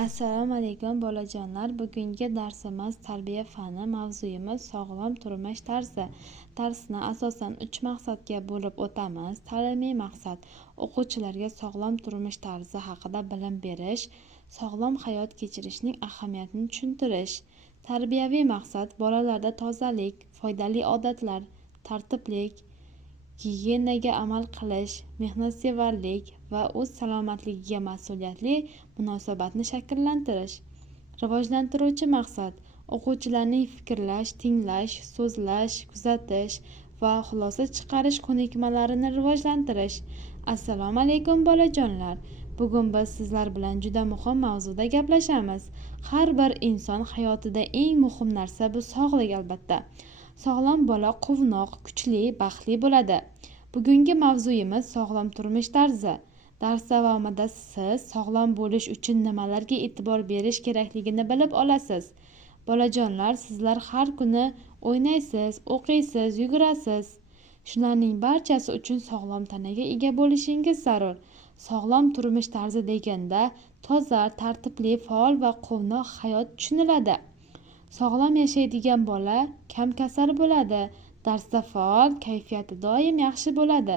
Assalomu alaykum bolajonlar. Bugungi darsimiz tarbiya fani, mavzuyimiz sog'lom turmush tarzi. Darsni asosan 3 maqsadga bo'lib o'tamiz. Ta'limiy maqsad: o'quvchilarga sog'lom turmush tarzi haqida bilim berish, sog'lom hayot kechirishning ahamiyatini tushuntirish. Tarbiyaviy maqsad: bolalarda tozalik, foydali odatlar, tartiblik, gigiyenaga amal qilish, mehnatsevarlik va o'z salomatligiga mas'uliyatli munosabatni shakllantirish. Rivojlantiruvchi maqsad: o'quvchilarning fikrlash, tinglash, so'zlash, kuzatish va xulosa chiqarish ko'nikmalarini rivojlantirish. Assalomu alaykum bolajonlar. Bugun biz sizlar bilan juda muhim mavzuda gaplashamiz. Har bir inson hayotida eng muhim narsa bu sog'lik albatta. Sog'lom bola quvnoq, kuchli, baxtli bo'ladi. Bugungi mavzuyimiz sog'lom turmush tarzi. Dars davomida siz sog'lom bo'lish uchun nimalarga e'tibor berish kerakligini bilib olasiz. Bolajonlar, sizlar har kuni o'ynaysiz, o'qiysiz, yugurasiz. Shularning barchasi uchun sog'lom tanaga ega bo'lishingiz zarur. Sog'lom turmush tarzi deganda toza, tartibli, faol va quvnoq hayot tushuniladi. Sog'lom yashaydigan bola kam kasal bo'ladi, darsda faol, kayfiyati doim yaxshi bo'ladi.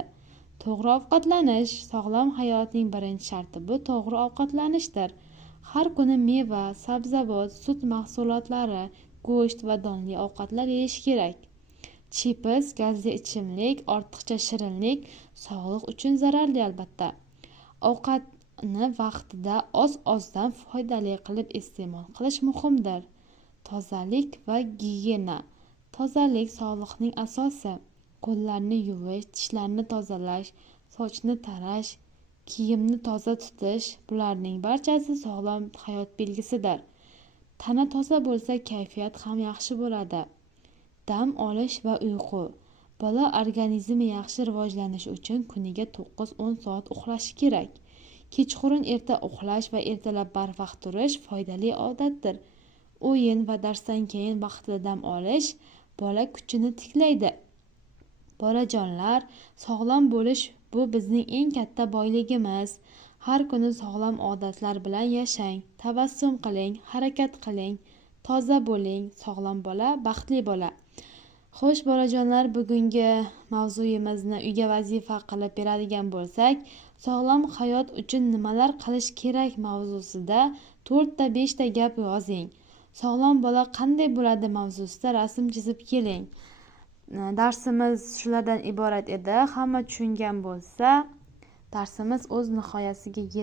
To'g'ri ovqatlanish: sog'lom hayotning birinchi sharti bu to'g'ri ovqatlanishdir. Har kuni meva, sabzavot, sut mahsulotlari, go'sht va donli ovqatlar yeyish kerak. Chips, gazli ichimlik, ortiqcha shirinlik sog'liq uchun zararli albatta. Ovqatni vaqtida oz-ozdan foydali qilib iste'mol qilish muhimdir. Tozalik va gigiyena: tozalik sog'liqning asosi. Qo'llarni yuvish, tishlarni tozalash, sochni tarash, kiyimni toza tutish, bularning barchasi sog'lom hayot belgisidir. Tana toza bo'lsa, kayfiyat ham yaxshi bo'ladi. Dam olish va uyqu: bola organizmi yaxshi rivojlanishi uchun kuniga 9-10 soat uxlashi kerak. Kechqurun erta uxlash va ertalab barvaqt turish foydali odatdir. O'yin va darsdan keyin vaqtida dam olish bola kuchini tiklaydi. Bolajonlar, sog'lom bo'lish bu bizning eng katta boyligimiz. Har kuni sog'lom odatlar bilan yashang, tabassum qiling, harakat qiling, toza bo'ling. Sog'lom bola baxtli bola. Xo'sh bolajonlar, bugungi mavzuyimizni uyga vazifa qilib beradigan bo'lsak, sog'lom hayot uchun nimalar qilish kerak mavzusida 4 ta 5 ta gap yozing. Sog'lom bola qanday bo'ladi mavzusida rasm chizib keling. Darsimiz shulardan iborat edi. Hamma tushungan bo'lsa, darsimiz o'z nihoyasiga yetdi.